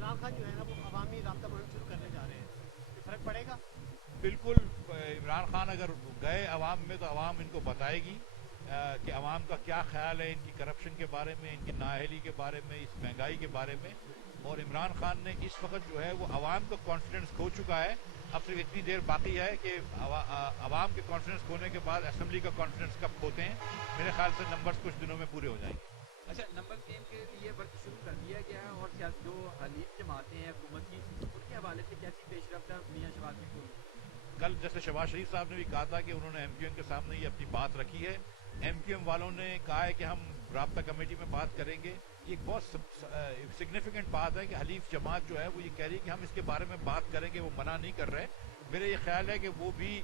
عمران خان جو ہے نا وہ عوامی رابطہ مہم شروع کرنے جا رہے ہیں, کوئی فرق پڑے گا؟ بالکل. عمران خان اگر گئے عوام میں تو عوام ان کو بتائے گی کہ عوام کا کیا خیال ہے ان کی کرپشن کے بارے میں, ان کی نااہلی کے بارے میں, اس مہنگائی کے بارے میں. اور عمران خان نے اس وقت جو ہے وہ عوام کا کانفیڈنس کھو چکا ہے. اب صرف اتنی دیر باقی ہے کہ عوام کے کانفیڈنس کھونے کے بعد اسمبلی کا کانفیڈنس کب کھوتے ہیں. میرے خیال سے نمبرز کچھ دنوں میں پورے ہو جائیں گے. اچھا, نمبر گیم کے لیے ورک شروع کر دیا گیا ہے, اور جو حلیف جماعتیں ہیں حکومت کی, ان کے حوالے سے کیسی پیش رفت ہے میاں شہباز شریف کو؟ کل جیسے شہباز شریف صاحب نے بھی کہا تھا کہ انہوں نے ایم کیو ایم کے سامنے یہ اپنی بات رکھی ہے. ایم کیو ایم والوں نے کہا ہے کہ ہم رابطہ کمیٹی میں بات کریں گے. یہ ایک بہت سگنیفیکنٹ بات ہے کہ حلیف جماعت جو ہے وہ یہ کہہ رہی ہے کہ ہم اس کے بارے میں بات کریں گے, وہ منع نہیں کر رہے. میرا یہ خیال ہے کہ وہ بھی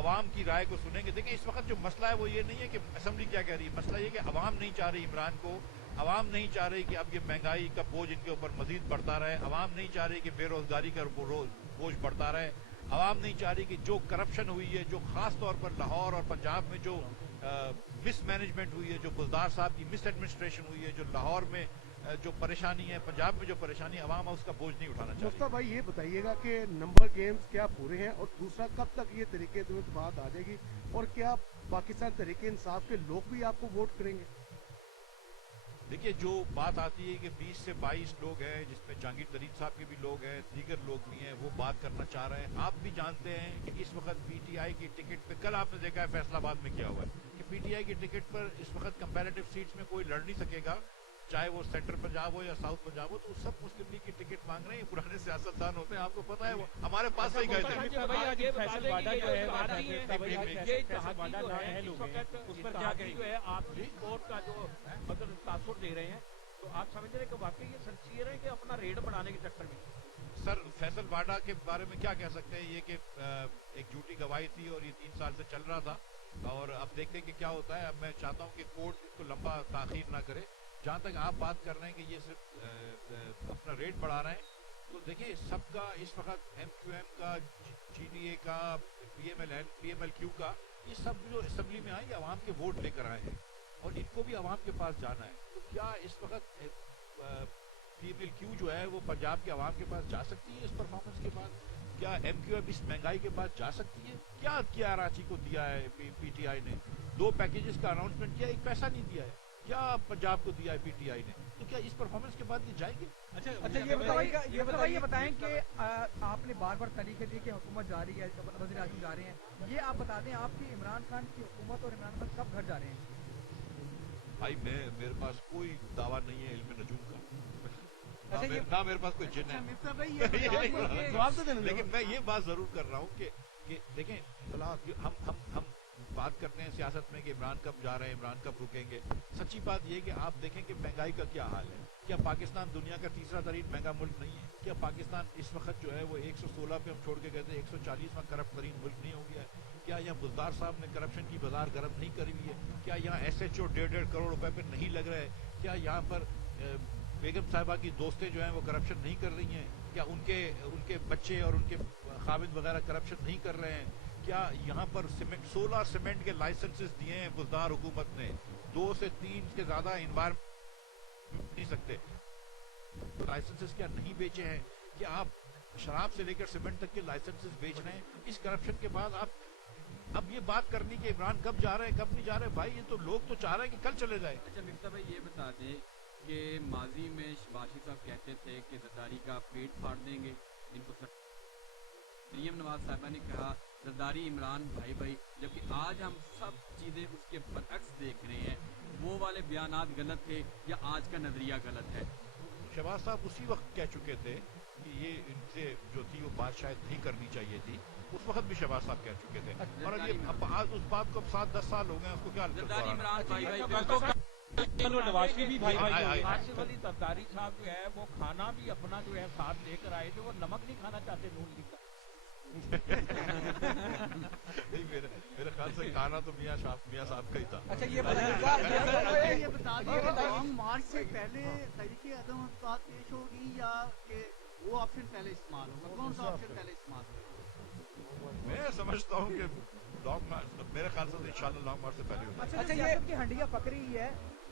عوام کی رائے کو سنیں گے. دیکھیں اس وقت جو مسئلہ ہے وہ یہ نہیں ہے کہ اسمبلی کیا کہہ رہی ہے, مسئلہ یہ کہ عوام نہیں چاہ رہی عمران کو, عوام نہیں چاہ رہی کہ اب یہ مہنگائی کا بوجھ ان کے اوپر مزید بڑھتا رہے, عوام نہیں چاہ رہی کہ بے روزگاری کا بوجھ بڑھتا رہے, عوام نہیں چاہ رہی کہ جو کرپشن ہوئی ہے, جو خاص طور پر لاہور اور پنجاب میں جو مس مینجمنٹ ہوئی ہے, جو بزدار صاحب کی مس ایڈمنسٹریشن ہوئی ہے, جو لاہور میں جو پریشانی ہے, پنجاب میں جو پریشانی ہے, عوام اس کا بوجھ نہیں اٹھانا چاہتی. مصطفیٰ بھائی یہ بتائیے گا کہ نمبر گیمز کیا پورے ہیں, اور دوسرا کب تک یہ طریقے درست بات آ جائے گی, اور کیا پاکستان تحریک انصاف کے لوگ بھی آپ کو ووٹ کریں گے؟ دیکھیے جو بات آتی ہے کہ 20 سے 22 لوگ ہیں, جس میں جہانگیر ترین صاحب کے بھی لوگ ہیں, دیگر لوگ بھی ہیں, وہ بات کرنا چاہ رہے ہیں. آپ بھی جانتے ہیں کہ اس وقت پی ٹی آئی کی ٹکٹ پہ, کل آپ نے دیکھا ہے فیصل آباد میں کیا ہوا ہے کہ پی ٹی آئی کی ٹکٹ پر اس وقت کمپیریٹو سیٹس میں کوئی لڑ نہیں سکے گا, چاہے وہ سینٹرل پنجاب ہو یا ساؤتھ پنجاب ہو. تو سب مسلم لیگ کی ٹکٹ مانگ رہے ہیں. پرانے سیاستدان ہوتے ہیں, آپ کو پتا ہے, وہ ہمارے پاس سے ہی گئے تھے. اس پر کیا کہیں گے آپ کی کوٹ کا جو مطلب تاثر دے رہے ہیں, تو آپ سمجھ رہے ہیں کہ واقعی یہ سنسیئر ہے کہ اپنا ریٹ بڑھانے کے چکر میں؟ سر فیصل واڈا کے بارے میں کیا کہہ سکتے ہیں, یہ کہ ایک جھوٹی گواہی تھی اور یہ 3 سال سے چل رہا تھا, اور اب دیکھتے ہیں کہ کیا ہوتا ہے. اب میں چاہتا ہوں کہ کورٹ اس کو لمبا تاخیر نہ کرے. جہاں تک آپ بات کر رہے ہیں کہ یہ صرف اپنا ریٹ بڑھا رہے ہیں, تو دیکھیے سب کا اس وقت ایم کیو ایم کا, جی ڈی اے کا, پی ایم ایل کیو کا, یہ سب جو اسمبلی میں آئے یہ عوام کے ووٹ لے کر آئے ہیں, اور ان کو بھی عوام کے پاس جانا ہے. تو کیا اس وقت پی ایم ایل کیو جو ہے وہ پنجاب کے عوام کے پاس جا سکتی ہے اس پرفارمنس کے بعد؟ کیا ایم کیو ایم اس مہنگائی کے بعد جا سکتی ہے؟ کیا کراچی کو دیا ہے پی ٹی آئی نے؟ 2 پیکیجز کا اناؤنسمنٹ کیا, 1 پیسہ نہیں دیا ہے. کیا پنجاب کو دیا ہے پی ٹی آئی نے؟ تو کیا اس پرفارمنس کے بعد یہ جائیں گے؟ اچھا یہ بتائیں کہ آپ نے بار بار تاریخیں دی کہ حکومت جا رہی ہے, وزیر اعظم جا رہے ہیں, یہ آپ بتا دیں آپ کی عمران خان کی حکومت اور عمران خان کب گھر جا رہے ہیں؟ بھائی میرے پاس کوئی دعویٰ نہیں ہے علم نجوم کا, نہ میرے پاس کوئی جن ہے. لیکن میں یہ بات ضرور کر رہا ہوں کہ دیکھیں ہم بات کرتے ہیں سیاست میں کہ عمران کب جا رہے ہیں, عمران کب رکیں گے. سچی بات یہ کہ آپ دیکھیں کہ مہنگائی کا کیا حال ہے. کیا پاکستان دنیا کا 3را ترین مہنگا ملک نہیں ہے؟ کیا پاکستان اس وقت جو ہے وہ 116 پہ ہم چھوڑ کے گئے تھے 140واں کرپٹ ترین ملک نہیں ہو گیا ہے؟ کیا یہاں بزدار صاحب نے کرپشن کی بازار گرم نہیں کری ہوئی ہے؟ کیا یہاں ایس ایچ او 1.5 کروڑ روپے پہ نہیں لگ رہے؟ کیا یہاں پر بیگم صاحبہ کی دوستیں جو ہیں وہ کرپشن نہیں کر رہی ہیں؟ کیا ان کے بچے اور ان کے خاوند وغیرہ کرپشن نہیں کر رہے ہیں؟ کیا یہاں پر 16 سیمنٹ کے لائسنسز دیے ہیں بزدار حکومت نے, 2 سے 3 کے زیادہ انوائرمنٹ نہیں سکتے, لائسنسز کیا نہیں بیچے ہیں؟ کیا آپ شراب سے لے کر سیمنٹ تک کے لائسنسز بیچ رہے ہیں؟ اس کرپشن کے بعد آپ اب یہ بات کرنی کہ عمران کب جا رہے ہیں کب نہیں جا رہے, بھائی یہ تو لوگ تو چاہ رہے ہیں کہ کل چلے جائے. اچھا مفتا بھائی یہ بتا دیں کہ ماضی میں شہباز شریف صاحب کہتے تھے کہ زرداری کا پیٹ پھاڑ دیں گے, ان کو مریم نواز صاحبہ نے کہا زرداری عمران بھائی, جبکہ آج ہم سب چیزیں اس کے برعکس دیکھ رہے ہیں. وہ والے بیانات غلط تھے یا آج کا نظریہ غلط ہے؟ شہباز صاحب اسی وقت کہہ چکے تھے کہ یہ ان سے جو تھی وہ بات شاید نہیں کرنی چاہیے تھی, اس وقت بھی شہباز صاحب کہہ چکے تھے. اور اب آج اس بات کو اب 7-10 سال ہو گئے ہیں, اس کو کیا زرداری عمران بھائی آصف علی زرداری صاحب جو ہے وہ کھانا بھی اپنا جو ہے ساتھ لے کر آئے تھے, وہ نمک نہیں کھانا چاہتے نون لیگ کا. میرے خیال سے کھانا تو میاں صاحب کا ہی تھا. اچھا یہ بتا دیے مارچ سے پہلے تحریک عدم اتفاق پیش ہوگی یا کہ وہ آپشن پہلے استعمال ہوگا, کون سا آپشن پہلے استعمال ہوگا؟ میں سمجھتا ہوں کہ لانگ مارچ, میرے خیال سے انشاءاللہ لانگ مارچ سے پہلے ہوگا. اچھا یہ کی ہنڈیاں پک رہی ہے